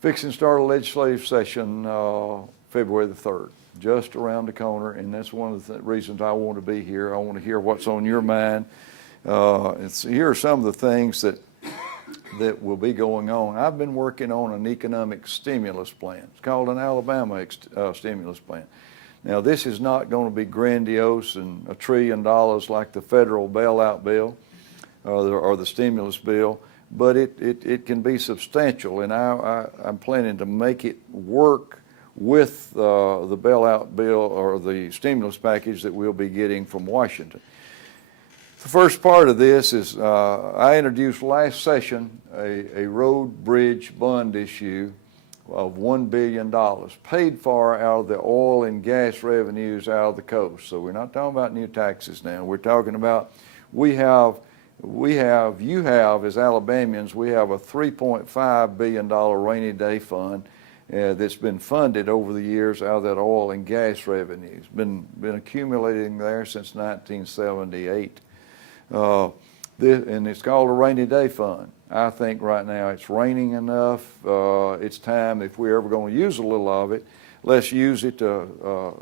fixing to start a legislative session February the 3rd, just around the corner, and that's one of the reasons I want to be here. I want to hear what's on your mind. Here are some of the things that will be going on. I've been working on an economic stimulus plan. It's called an Alabama stimulus plan. Now, this is not going to be grandiose and $1 trillion like the federal bailout bill or the stimulus bill, but it can be substantial, and I'm planning to make it work with the bailout bill or the stimulus package that we'll be getting from Washington. The first part of this is I introduced last session a road bridge bond issue of $1 billion, paid for out of the oil and gas revenues out of the coast. So we're not talking about new taxes now. We're talking about you have as Alabamians, we have a $3.5 billion rainy day fund that's been funded over the years out of that oil and gas revenues. Been accumulating there since 1978. And it's called a rainy day fund. I think right now it's raining enough. It's time, if we're ever going to use a little of it, let's use it to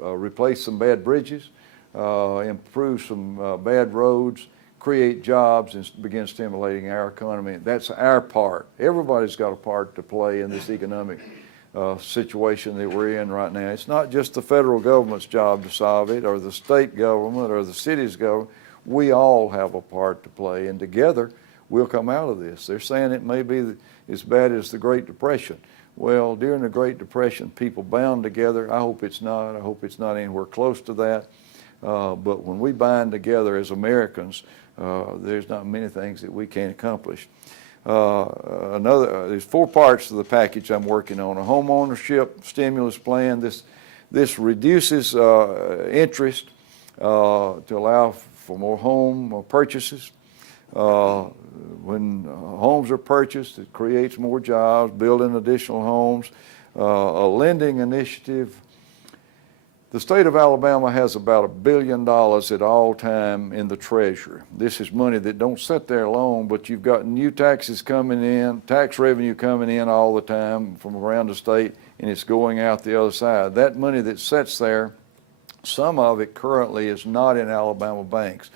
replace some bad bridges, improve some bad roads, create jobs, and begin stimulating our economy. That's our part. Everybody's got a part to play in this economic situation that we're in right now. It's not just the federal government's job to solve it, or the state government, or the city's government. We all have a part to play, and together we'll come out of this. They're saying it may be as bad as the Great Depression. Well, during the Great Depression, people bound together. I hope it's not. I hope it's not anywhere close to that. But when we bind together as Americans, there's not many things that we can't accomplish. There's 4 parts to the package I'm working on. A home ownership stimulus plan. This reduces interest to allow for more home purchases. When homes are purchased, it creates more jobs, building additional homes. A lending initiative. The state of Alabama has about $1 billion at all time in the treasury. This is money that don't sit there alone, but you've got new taxes coming in, tax revenue coming in all the time from around the state, and it's going out the other side. That money that sits there, some of it currently is not in Alabama banks.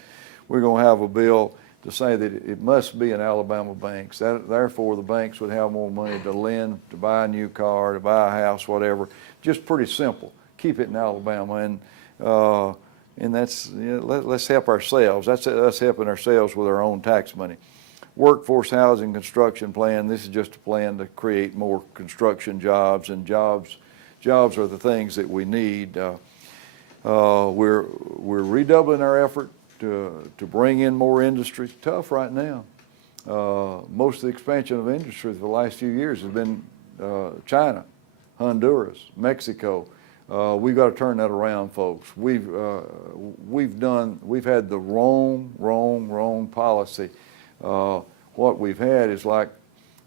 We're going to have a bill to say that it must be in Alabama banks. Therefore, the banks would have more money to lend, to buy a new car, to buy a house, whatever. Just pretty simple. Keep it in Alabama, and that's, let's help ourselves. That's us helping ourselves with our own tax money. Workforce housing construction plan. This is just a plan to create more construction jobs, and jobs are the things that we need. We're redoubling our effort to bring in more industry. It's tough right now. Most of the expansion of industry for the last few years has been China, Honduras, Mexico. We've got to turn that around, folks. We've had the wrong policy. What we've had is like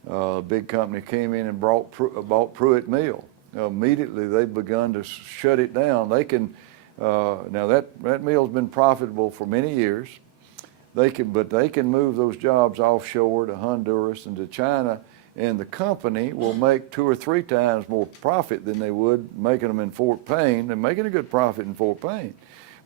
a big company came in and bought Pruitt Mill. Immediately they've begun to shut it down. They can now that mill's been profitable for many years. But they can move those jobs offshore to Honduras and to China, and the company will make 2 or 3 times more profit than they would making them in Fort Payne. They're making a good profit in Fort Payne,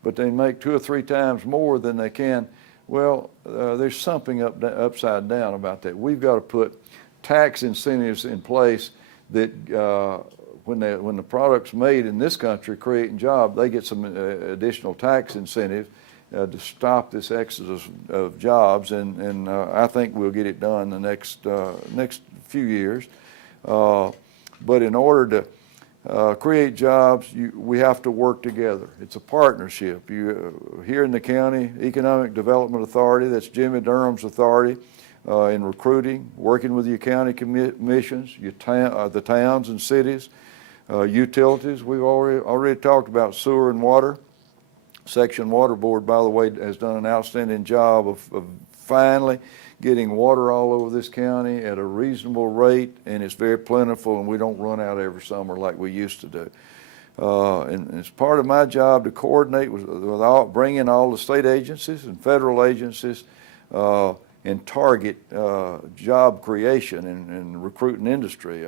but they make 2 or 3 times more than they can. Well, there's something upside down about that. We've got to put tax incentives in place that when the product's made in this country creating jobs, they get some additional tax incentive to stop this exodus of jobs, and I think we'll get it done the next few years. But in order to create jobs, we have to work together. It's a partnership. Here in the county Economic Development Authority, that's Jimmy Durham's authority in recruiting, working with your county commissions, the towns and cities, utilities. We've already talked about sewer and water. Section Water Board, by the way, has done an outstanding job of finally getting water all over this county at a reasonable rate, and it's very plentiful, and we don't run out every summer like we used to do. And it's part of my job to coordinate with bringing all the state agencies and federal agencies and target job creation and recruiting industry.